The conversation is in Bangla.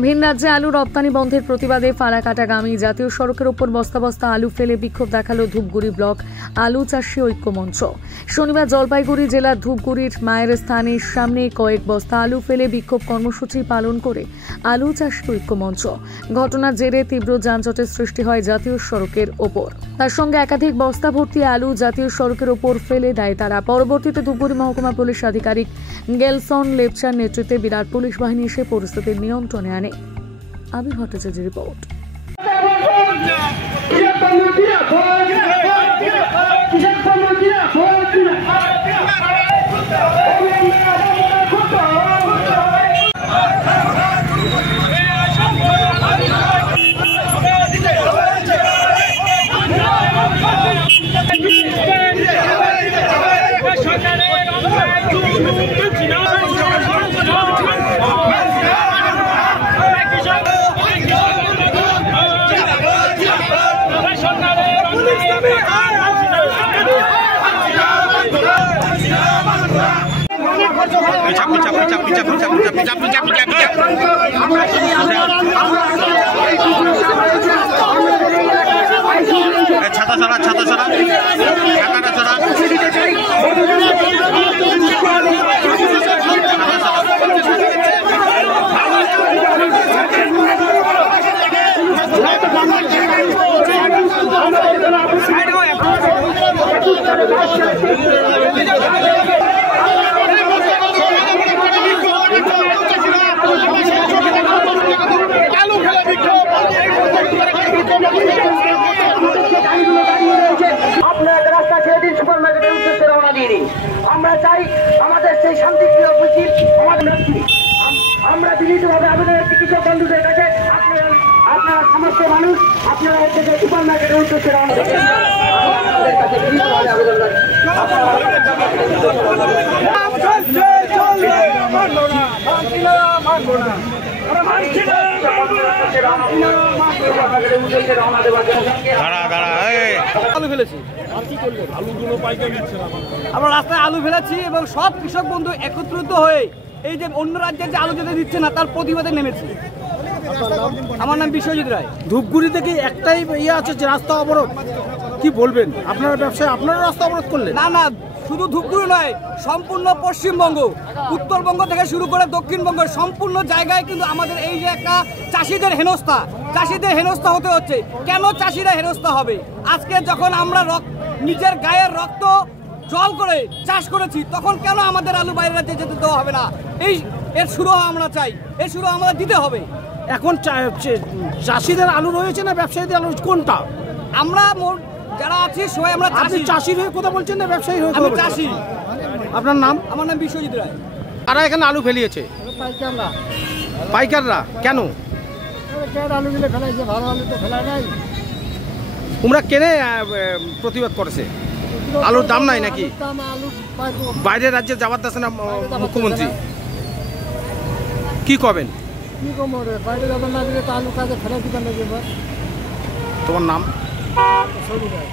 ভিন রাজ্যে আলু রপ্তানি বন্ধের প্রতিবাদে ফালাকাটাগামী জাতীয় সড়কের ওপর বস্তা বস্তা আলু ফেলে বিক্ষোভ দেখালো ধূপগুড়ি ব্লক আলু চাষী ঐক্য মঞ্চ। শনিবার জলপাইগুড়ি জেলার ধূপগুড়ির মায়ের স্থানের সামনে কয়েক বস্তা আলু ফেলে বিক্ষোভ কর্মসূচি পালন করে আলু চাষী ঐক্য মঞ্চ। ঘটনার জেরে তীব্র যানজটের সৃষ্টি হয় জাতীয় সড়কের ওপর। তার সঙ্গে একাধিক বস্তা ভর্তি আলু জাতীয় সড়কের ওপর ফেলে দেয় তারা। পরবর্তীতে ধূপগুড়ি মহকুমা পুলিশ আধিকারিক গেলসন লেপচার নেতৃত্বে বিরাট পুলিশ বাহিনী এসে পরিস্থিতির নিয়ন্ত্রণে আনে। আবি ভট্টাচার্যের রিপোর্ট। ছাতা ছাড়া ছাতা ছাড়া ছাতাটা ছাড়া আমরা চাই আমাদের সেই শান্তিপ্রিয় মিছিল আমরা বিনীতভাবে আবেদন করছি কৃষক বন্ধুদের কাছে, আপনারা সমস্ত মানুষ আপনারা হচ্ছে যে সুপার মার্কেটের উদ্দেশ্যে রওনা দেবেন। আমাদের কাছে বিনীতভাবে আবেদন করছি আলু ফেলেছি, আমরা রাস্তায় আলু ফেলেছি এবং সব কৃষক বন্ধু একত্রিত হয়ে এই যে অন্য রাজ্যের যে আলু যেতে দিচ্ছে না তার প্রতিবাদে নেমেছি। আমার নাম বিশ্বজিৎ রায়। ধূপগুড়ি থেকে একটাই ইয়ে আছে যে রাস্তা অবরোধ, কি বলবেন? আপনারা ব্যবসায় আপনারা রাস্তা অবরোধ করলেন? না না, শুধু ধূপগুড়ি নয়, সম্পূর্ণ পশ্চিমবঙ্গ, উত্তরবঙ্গ থেকে শুরু করে দক্ষিণবঙ্গ সম্পূর্ণ জায়গায় কিন্তু আমাদের এই যে একটা চাষিদের হেনস্থা হতে হচ্ছে। কেন চাষিরা হেনস্থা হবে? আজকে যখন আমরা নিজের গায়ের রক্ত জল করে চাষ করেছি তখন কেন আমাদের আলু বাইরে রাজ্যে যেতে দেওয়া হবে না? এর শুরু আমরা চাই, এর শুরু আমাদের দিতে হবে। এখন চাষিদের আলু রয়েছে না ব্যবসায়ীদের আলু, কোনটা? আমরা যারা আছি সবাই আমরা চাষি হয়ে কথা বলছেন না ব্যবসায়ী হয়ে? আমি চাষি। আপনার নাম? আমার নাম বিশ্বজিৎ রায়। কারা এখানে আলু ফেলিয়েছে? পাইকাররা। কেন? আলুগুলো ফেলাইছে, ভালো আলু তো ফেলা নাই। তোমরা কেনে প্রতিবাদ করেছে? আলুর দাম নাই নাকি? বাইরের রাজ্যে যাওয়ার দেশে না মুখ্যমন্ত্রী? কি করবেন? কি কম বাইরে যাবেন না দিলে তো আলু কাজে ফেলা দিবেন না। তোমার নাম? সরি ভাই।